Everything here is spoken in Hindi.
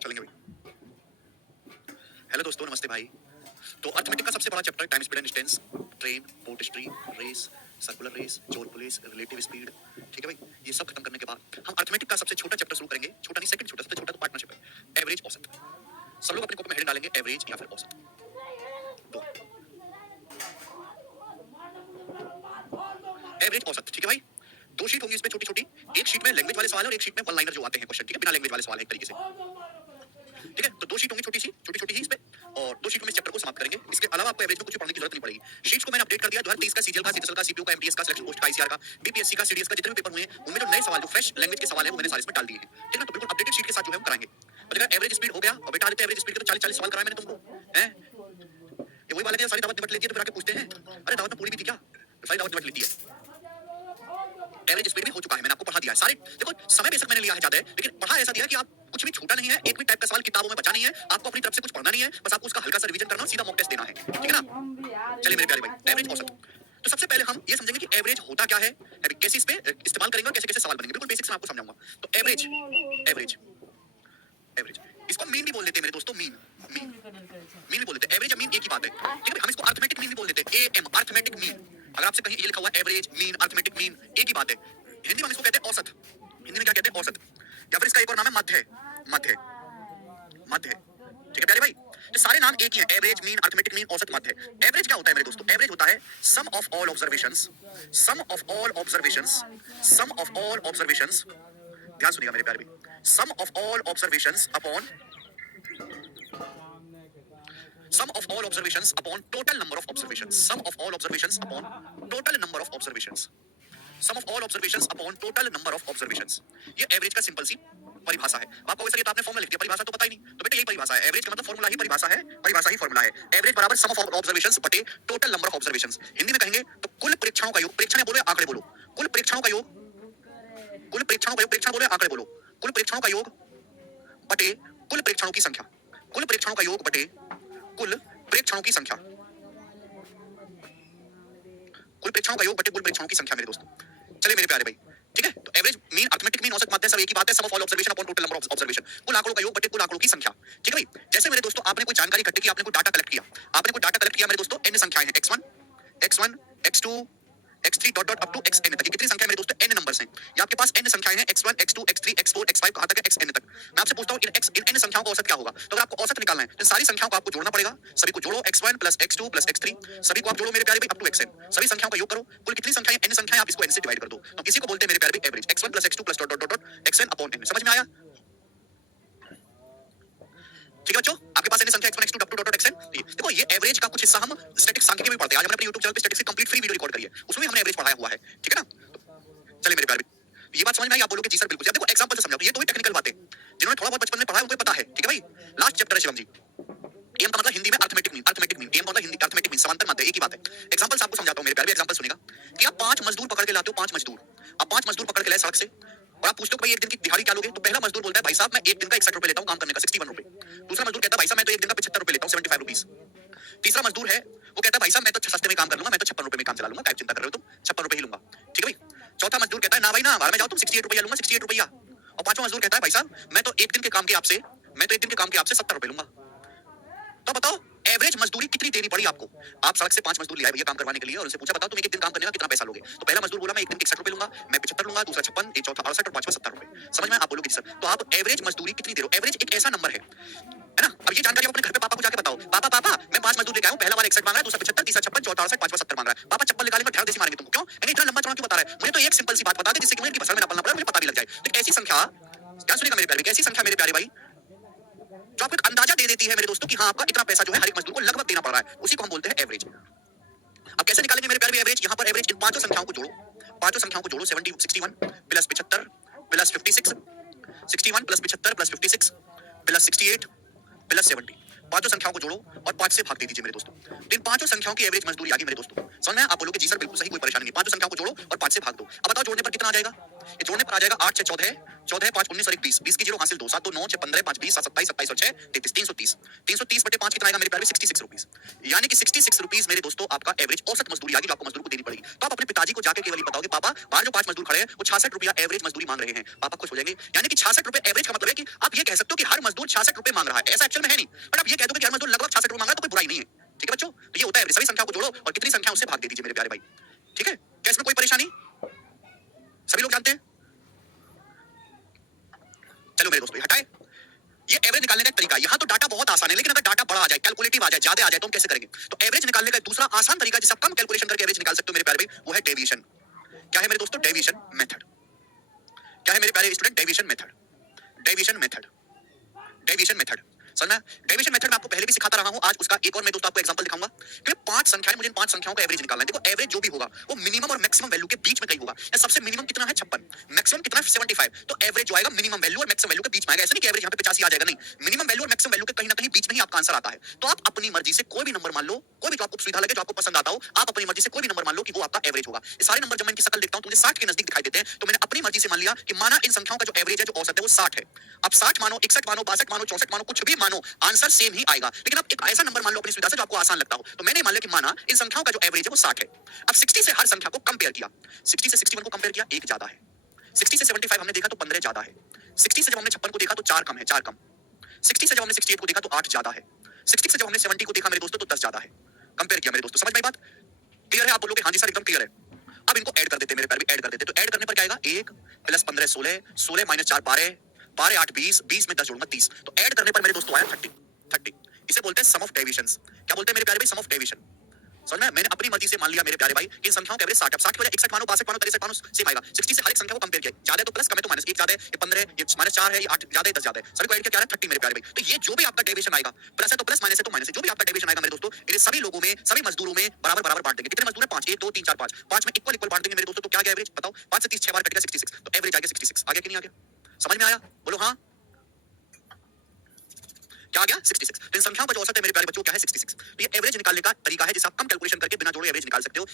चलेंगे भाई। हेलो दोस्तों, नमस्ते भाई। तो अर्थमेटिक का सबसे बड़ा chapter time, speed and distance, train, boat history, race, circular race, जोर पुलिस, रिलेटिव स्पीड। ठीक है भाई, ये सब खत्म करने के बाद हम अर्थमेटिक का सबसे छोटा चैप्टर शुरू करेंगे। छोटा नहीं, सेकंड छोटा, सबसे छोटा तो पार्टनरशिप है। एवरेज, औसत। सब लोग अपने कॉपी में हेडिंग डालेंगे एवरेज या फिर औसत। दो एवरेज, औसत। ठीक है भाई, दो शीट होंगी इसमें छोटी छोटी। एक शीट में लैंग्वेज वाले सवाल और एक शीट में वन लाइनर जो आते हैं क्वेश्चन। ठीक है, बिना लैंग्वेज वाले सवाल है एक तरीके से। ठीक है, तो दो शीट होंगी छोटी छोटी ही इस पे, और दो शीट में इस चैप्टर को समाप्त करेंगे। इसके अलावा आपको एवरेज में कुछ पढ़ने की जरूरत नहीं पड़ेगी। शीट्स को मैंने अपडेट कर दिया। 2023 का सीजीएल का, सीजीएल का, सीपीयू का, एमटीएस का, सिलेक्शन पोस्ट का, आईसीआर का, बीपीएससी का, सीडीएस का, जितने भी पेपर हुए हैं उनमें जो नए सवाल, जो फ्रेश लैंग्वेज के सवाल है वो मैंने सारे इसमें डाल दिए हैं। ठीक है ना, तो बिल्कुल अपडेटेड शीट के साथ जो है हम कराएंगे। और देखा एवरेज स्पीड हो गया, और बेटा आदित्य एवरेज स्पीड के तो 40 सवाल कराए मैंने तुमको हैं। ये वही वाले के सारी दावत निपट लेती है तो फिर आके पूछते हैं अरे दावत में पूरी भी थी क्या, सारी दावत निपट लेती है। एवरेज स्पीड भी हो चुका है, मैंने आपको पढ़ा दिया है सारे। देखो समय बेशक मैंने लिया है ज्यादा है, लेकिन पढ़ा ऐसा दिया कि आप कुछ भी छूटा नहीं है, एक भी टाइप का सवाल किताबों में बचा नहीं है, आपको अपनी तरफ से कुछ पढ़ना नहीं है, बस आपको उसका हल्का सा रिवीजन करना और सीधा मॉक टेस्ट देना है। ठीक है ना, चलिए मेरे प्यारे भाई, एवरेज, औसत। तो सबसे पहले हम ये समझेंगे कि एवरेज होता क्या है, कैसे इस पे इस्तेमाल करेंगे और कैसे कैसे सवाल बनेंगे। बिल्कुल बेसिक्स मैं आपको समझाऊंगा। तो एवरेज, एवरेज, एवरेज, इसको मीन भी बोल देते हैं मेरे दोस्तों। मीन, मीन, मीन भी बोल देते हैं। एवरेज या मीन एक ही बात है। ठीक है, हम इसको अर्थमेटिक मीन भी बोल देते हैं। Am, arithmetic mean. अगर आपसे कहीं ये लिखा हुआ एवरेज, मीन, अर्थमेटिक मीन, एक ही बात है। हिंदी में हम इसको कहते हैं औसत। हिंदी में क्या कहते हैं? औसत। या फिर इसका एक और नाम है मध्य, मध्य, मध्य। ठीक है प्यारे भाई, तो सारे नाम एक ही है, एवरेज, मीन, अर्थमेटिक मीन, औसत, मध्य। एवरेज क्या होता है मेरे दोस्तों? एवरेज होता है sum of all observations, sum of all observations, sum of all observations. ध्यान सुनिएगा मेरे प्यारे भाई, sum of all observations upon, sum of all observations upon total number of observations, sum of all observations upon total number of observations, sum of all observations upon total number of observations। ये एवरेज का सिंपल सी परिभाषा है। आपको वैसे ये तो आपने फॉर्मूला लिख दिया, परिभाषा तो पता ही नहीं, तो बेटा यही परिभाषा है। एवरेज का मतलब फॉर्मूला ही परिभाषा है, परिभाषा ही फॉर्मूला है। एवरेज बराबर सम ऑफ ऑब्जर्वेशंस बटे total number of observations. Hindi में कहेंगे तो कुल प्रेक्षणों का योग, प्रेक्षण बोलो आंकड़े बोलो, कुल प्रेक्षणों का योग, कुल प्रेक्षणों का योग, प्रेक्षण बोलो आंकड़े बोलो, कुल प्रेक्षणों का योग बटे कुल प्रेक्षणों की संख्या, कुल प्रेक्षणों का योग बटे कुल प्रेक्षणों की संख्या, कुल प्रेक्षणों का योग बटे कुल प्रेक्षणों की संख्या मेरे दोस्तों। चलिए मेरे प्यारे भाई, ठीक है, तो एवरेज, मीन, अर्थमेटिक मीन, औसत, मध्य सब एक ही बात है। Sum of all observation upon total number of observation, कुल आंकड़ों का योग बटे कुल आंकड़ों की संख्या। ठीक है भाई, जैसे मेरे दोस्तों आपने कोई जानकारी इकट्ठी की, आपने कोई डाटा कलेक्ट किया, आपने कोई डाटा कलेक्ट किया मेरे दोस्तों, n संख्याएं हैं, x1, x1, x2, x3 dot dot up to xn तक। कितनी संख्या मेरे दोस्तों? n नंबर्स हैं। ये आपके पास n संख्याएं हैं, x1, x2, x3, x4, x5 कहां तक है? xn तक। मैं आपसे पूछता हूं इन n संख्याओं का औसत क्या होगा? तो अगर आपको औसत निकालना है तो सारी संख्याओं को आपको जोड़ना पड़ेगा। सभी को जोड़ो, x1 plus x2 plus x3, सभी को आप जोड़ो मेरे प्यारे भाई अप टू xn। सभी संख्याओं का योग करो, कुल कितनी संख्याएं? n संख्याएं, आप इसको n से डिवाइड कर दो। तो इसी को बोलते हैं मेरे प्यारे भाई average, x1 plus x2 plus dot dot dot xn upon n। समझ में आया? ठीक है बच्चों, आपके पास n संख्या x1 x2 up to dot xn। देखो ये एवरेज का कुछ हिस्सा हम स्टैटिस्टिक्स सांख्यिकी में भी पढ़ते हैं। आज हमने अपने YouTube चैनल पे statistics complete free video record करी है, उसमें भी हमने एवरेज पढ़ाया हुआ है। ठीक है ना, चलिए मेरे प्यारे, ये बात समझ में आई? आप बोलोगे जी सर बिल्कुल। अब देखो एग्जांपल से समझाओ, ये तो भी टेक्निकल बातें जिन्होंने थोड़ा बहुत बचपन में पढ़ा है उनको पता है। ठीक है भाई, लास्ट चैप्टर है शिवम जी। एम का मतलब हिंदी में arithmetic mean, arithmetic mean, M का मतलब हिंदी अर्थमेटिक मीन, समांतर मध्य, एक ही बात है। एग्जांपल से आपको समझाता हूं मेरे प्यारे भाई, एग्जांपल सुनेगा कि आप 5 मजदूर पकड़ के लाते हो, 5 मजदूर, आप 5 मजदूर पकड़ के लाए सड़क से, और आप पूछते हो भाई एक दिन की दिहाड़ी क्या लोगे? तो पहला मजदूर बोलता है भाई साहब मैं एक दिन का 61 रुपए लेता हूं काम करने का, 61 रुपए। दूसरा मजदूर कहता है भाई साहब मैं तो एक दिन का 75 रुपए लेता हूं, 75 रुपीस। तीसरा मजदूर है वो कहता है भाई साहब मैं तो सस्ते में काम कर लूंगा, मैं तो 56 रुपए में काम चला लूंगा, क्या चिंता कर रहे हो तुम, 56 रुपए ही लूंगा। ठीक है भाई। चौथा मजदूर कहता है ना भाई ना, बाहर में जाओ तुम, 68 रुपया लूंगा, 68 रुपया। और पांचवा मजदूर कहता है भाई साहब मैं तो एक दिन के काम के आपसे, मैं तो एक दिन के काम के आपसे 70 रुपए लूंगा। तो बताओ एवरेज मजदूरी कितनी देनी पड़ी आपको? आप सड़क से 5 मजदूर ले आए भैया काम करवाने के लिए, और उनसे पूछा बताओ तुम एक दिन काम करने का कितना पैसा लोगे? तो पहला मजदूर बोला मैं एक दिन के 61 रुपए लूंगा, मैं 75 लूंगा, दूसरा 56, एक चौथा 68 और पांचवा 70 रुपए। समझ में? आप बोलोगे सर तो आप एवरेज मजदूरी कितनी दे रहे हो? एवरेज एक ऐसा नंबर है ना। अब ये जानकारी आप अपने घर पे पापा को जाके बताओ, पापा पापा मैं 5 मजदूर लेके आया हूं, पहला वाला 61 मांग रहा है, दूसरा 75, तीसरा 56, चौथा 68, पांचवा 70 मांग रहा है। पापा चप्पल निकालेंगे, ढेर देसी मारेंगे तुमको। क्यों? यानी इतना लंबा चौड़ा क्यों बता रहा है? मुझे तो एक सिंपल सी बात बता दे जिससे कि मुझे इनकी भाषा में ना पढ़ना पड़े, मुझे पता भी लग जाए। तो ऐसी संख्या, ध्यान सुनिएगा मेरे प्यारे, ऐसी संख्या मेरे प्यारे भाई जो आपको एक अंदाजा दे देती है मेरे दोस्तों कि हाँ आपका इतना पैसा जो है हर एक मजदूर को लगभग देना पड़ रहा है, उसी को हम बोलते हैं एवरेज। अब कैसे निकालेंगे मेरे प्यारे एवरेज? यहाँ पर एवरेज इन पांचों संख्याओं को जोड़ो, पांचों संख्याओं को जोड़ो, 70 61 plus 75 plus 56, 61 plus 75 plus 56 plus 68 plus 70, पांचों संख्याओं को जोड़ो और 5 से भाग दे दीजिए मेरे दोस्तों। तो इन पांचों संख्याओं की एवरेज मजदूरी आ गई मेरे दोस्तों। समझ में? आप बोलोगे जी सर बिल्कुल सही, कोई परेशानी नहीं। पांचों संख्याओं को जोड़ो और 5 से भाग दो। अब बताओ जोड़ने पर कितना आ जाएगा? ये जोड़ने पर आ जाएगा 8 6 14, 14 5 19 और 1 20, 20 की जीरो हासिल 2, 7 2 9 6 15 5 20 7 27 27 और 6 33, 330, 330 बटे 5 कितना आएगा मेरे प्यारे? 66 रुपीस। यानी कि 66 रुपीस मेरे दोस्तों आपका एवरेज औसत मजदूरी आ गई जो आपको मजदूर को देनी पड़ेगी। तो आप अपने पिताजी को जाके केवल ये बताओगे पापा बाहर जो 5 मजदूर खड़े हैं वो 66 रुपया एवरेज मजदूरी मांग रहे हैं, पापा खुश हो जाएंगे। यानी कि 66 रुपए एवरेज का मतलब मतलब है कि आप ये कह सकते हो कि हर मजदूर 66 रुपए मांग रहा है, ऐसा एक्चुअल में है नहीं, बट आप ये कह दो कि हर मजदूर लगभग 66 रुपए मांग रहा है, तो कोई बुराई नहीं है। ठीक है बच्चों, तो ये होता है एवरेज। सभी संख्याओं को जोड़ो और कितनी संख्या उससे भाग दे दीजिए मेरे प्यारे भाई। ठीक है, क्या इसमें कोई परेशानी? सभी लोग जानते हैं? चलो मेरे दोस्तों हटाए, ये एवरेज निकालने का एक तरीका है। यहाँ तो डाटा बहुत आसान है, लेकिन अगर डाटा बड़ा आ जाए, कैलकुलेटिव आ जाए, ज्यादा आ जाए, तो हम कैसे करेंगे? तो एवरेज निकालने का एक दूसरा आसान तरीका जिससे आप कम कैलकुलेशन करके एवरेज निकाल सकते हो मेरे प्यारे भाई, वो है डेविएशन। क्या है मेरे दोस्तों? Deviation method. क्या है मेरे प्यारे student? Deviation method. Deviation method. Deviation method समझना? डेविएशन मेथड मैं आपको पहले भी सिखाता रहा हूं, आज उसका एक और मैं दोस्तों आपको एग्जांपल दिखाऊंगा कि 5 संख्याएं, मुझे इन 5 संख्याओं का एवरेज निकालना है। देखो एवरेज जो भी होगा वो मिनिमम और मैक्सिमम वैल्यू के बीच में कहीं होगा। या सबसे मिनिमम कितना है? 56, मैक्सिमम कितना है? 75। तो एवरेज जो आएगा मिनिमम वैल्यू और मैक्सिमम वैल्यू के बीच में आएगा। ऐसा नहीं कि एवरेज यहाँ पे 85 आ जाएगा, नहीं, मिनिमम वैल्यू और मैक्सिमम वैल्यू के कहीं ना कहीं बीच में ही आपका आंसर आता है। तो आप अपनी मर्जी से कोई भी नंबर मान लो, कोई भी जो आपको सुविधा लगे, जो आपको पसंद आता हो, आप अपनी मर्जी से कोई भी नंबर मान लो कि वो आपका एवरेज होगा। ये सारे नंबर जब मैं इनकी शक्ल देखता हूं तो मुझे 60 के नजदीक दिखाई देते हैं, तो मैंने अपनी मर्जी से मान लिया कि माना इन संख्याओं का जो एवरेज है, जो औसत है, वो 60 है। अब 60 मानो, 61 मानो, 62 मानो, 64 मानो, कुछ भी मानो, आंसर सेम ही आएगा। लेकिन आप एक ऐसा नंबर मान लो अपनी सुविधा से जो आपको आसान लगता हो। तो मैंने मान लिया कि माना इन संख्याओं का जो एवरेज है वो 60 है। अब 60 से हर संख्या को कंपेयर किया, 60 से 61 को कंपेयर किया, 1 ज्यादा है। 60 से 75 हमने देखा तो 15 ज्यादा है। 60 से जब हमने 56 को देखा तो 4 कम है, 4 कम। 60 से जब हमने 68 को देखा तो 8 ज्यादा है। 60 से जब हमने 70 को देखा मेरे दोस्तों तो 10 ज्यादा है। कंपेयर किया मेरे दोस्तों, समझ में बात? क्लियर है? आप बोलोगे हाँ जी सर एकदम क्लियर है। अब इनको ऐड कर देते मेरे प्यारे, ऐड कर देते। तो ऐड करने पर क्या आएगा? 1 प्लस 15 16, 16 माइनस 4 12, 12 8 20, 20 में 10 जोड़ूंगा 30। तो ऐड करने पर मेरे दोस्तों आया 30, 30। इसे बोलते हैं सम ऑफ डेविएशंस। क्या बोलते हैं मेरे प्यारे भाई? Sum of deviation. समझ में? मैंने अपनी मर्जी से मान लिया मेरे प्यारे भाई इन संख्याओं का एवरेज 60। अब 60 की वजह 61 मानो, 62 मानो, 63 मानो, सेम आएगा। 60 से हर एक संख्या को कंपेयर किया, ज्यादा है तो प्लस, कम है तो माइनस। 1 ज्यादा है, ये 15 है, ये माइनस 4 है, ये 8 ज्यादा है, 10 ज्यादा है। सभी को ऐड किया, क्या है? 30 मेरे प्यारे भाई। तो ये जो भी आपका डेविएशन आएगा, प्लस है तो प्लस, माइनस है तो माइनस है, जो भी आपका डेविएशन आएगा मेरे दोस्तों, इन्हें सभी लोगों में, सभी मजदूरों में बराबर बराबर बांट देंगे। कितने मजदूर हैं? 5, 1 2 3 4 5, 5 में इक्वल इक्वल बांट देंगे मेरे दोस्तों। तो क्या गया एवरेज? बताओ, 5 से 30 6 बार कट गया 66। तो एवरेज आ गया 66। आ गया कि नहीं आ गया? समझ में आया? बोलो हाँ। क्या आ गया? 66। तो इन संख्याओं का जो औसत है मेरे प्यारे बच्चों क्या है? 66। तो ये एवरेज निकालने का तरीका है जिसे आप कम कैलकुलेशन करके बिना जोड़े एवरेज निकाल सकते हो।